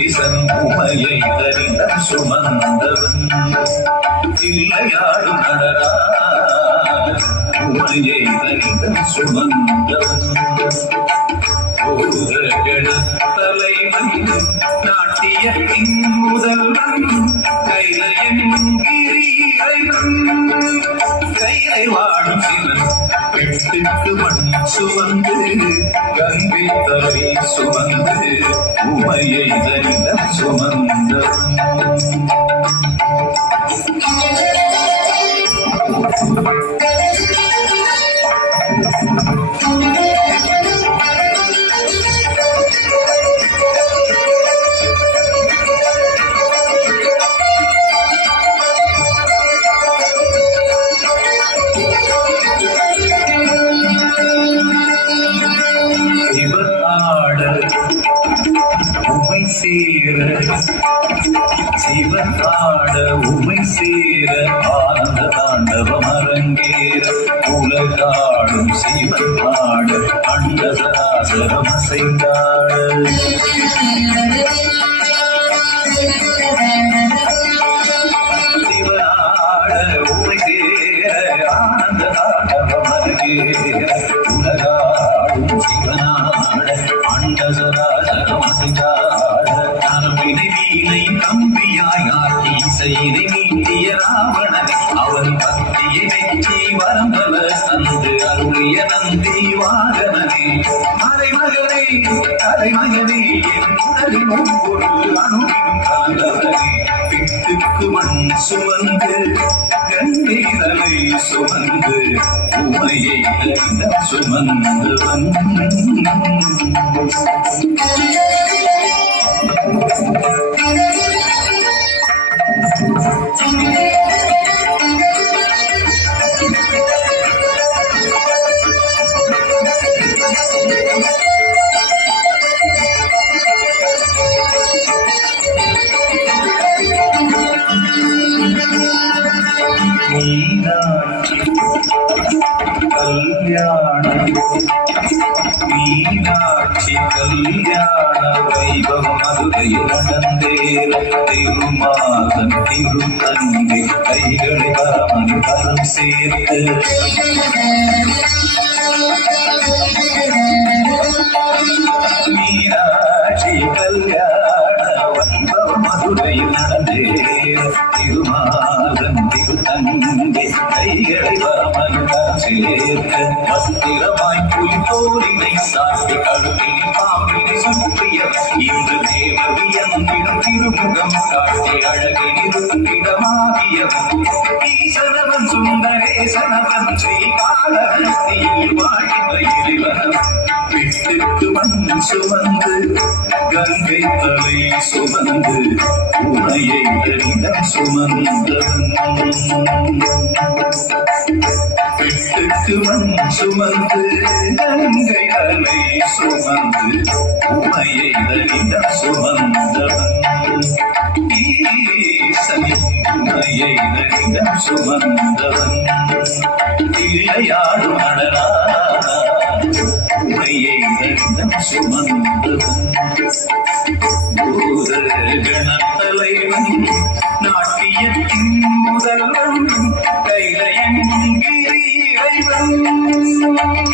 ஈசன் உமையை தரிதம் சுமந்தவன். இல்லையாடும் நடராஜன் உமையை தரிதம் சுமந்தவன். தலைவன் நாட்டியத்தின் முதல்வன் கிரீரைவன் கைலை வாடும் சிவன் மண் சுமந்து கங்கை தலை சுமந்து உமையை சேர சிவனாட உமை சேர ஆனந்த தாண்டவம் அரங்கேற உலகாடும் சிவன் பாட அண்டசராசரம் அசைந்தாட. சிவனாட உமை சேர ஆனந்த தாண்டவம் அரங்கேற உலகாடும் சிவனாட அண்டசராசரம் அசைந்தாட. வீணை கம்பியாய் ஆக்கி இசையினை மீட்டிய ராவணன் அவன் பக்தியை வெற்றி வரம்பல தந்து அருளிய நந்தி வாகனனே. மறைமகனே தலைமகனே என் உடலின் ஒவ்வொரு அணுவிலும் கலந்தவனே பிட்டுக்கு மண் சுமந்து கண்ணீரலை சுமந்து உமையை சுமந்து சுமந்தவன் கல்யாண மீனாட்சி கல்யாண வைபவம் மதுரையில் நடந்தேற. திருமாதன் திருத்தந்தை கைகளை பரமன் கரம் சேர்த்து மீனாட்சி கல்யாண வைபவம் மதுரையில் நடந்தேற திருமாதன் திருத்தந்தை கைகளை கரம் சேர்த்து வஸ்திரமாய் புலி தோலினை சாத்தி கழுத்தினை பாம்பினை சுற்றிய இன்று தேவவியந்திடம் திருமுகம் காட்டி அழகினிருந்திடமாகியவன் ஈசனவன் சுந்தரேசனவன் ஸ்ரீகாலஹஸ்தியில் வாழ்ந்த மண் சுமந்து கங்கை தலை சுமந்து உனையை சுமந்தவன். சுமந்து கங்கை அலை சுமந்து உமையை தரிதம் சுமந்தவன். ஈசன் உமையை தரிதம் சுமந்தவன். இல்லையாடும் அடரா உமையை தரிதம் சுமந்தவன். பூத கணத்தலைவன் நாட்டியத்தின் முதல்வன் கைலையின் இறைவன் Thank you.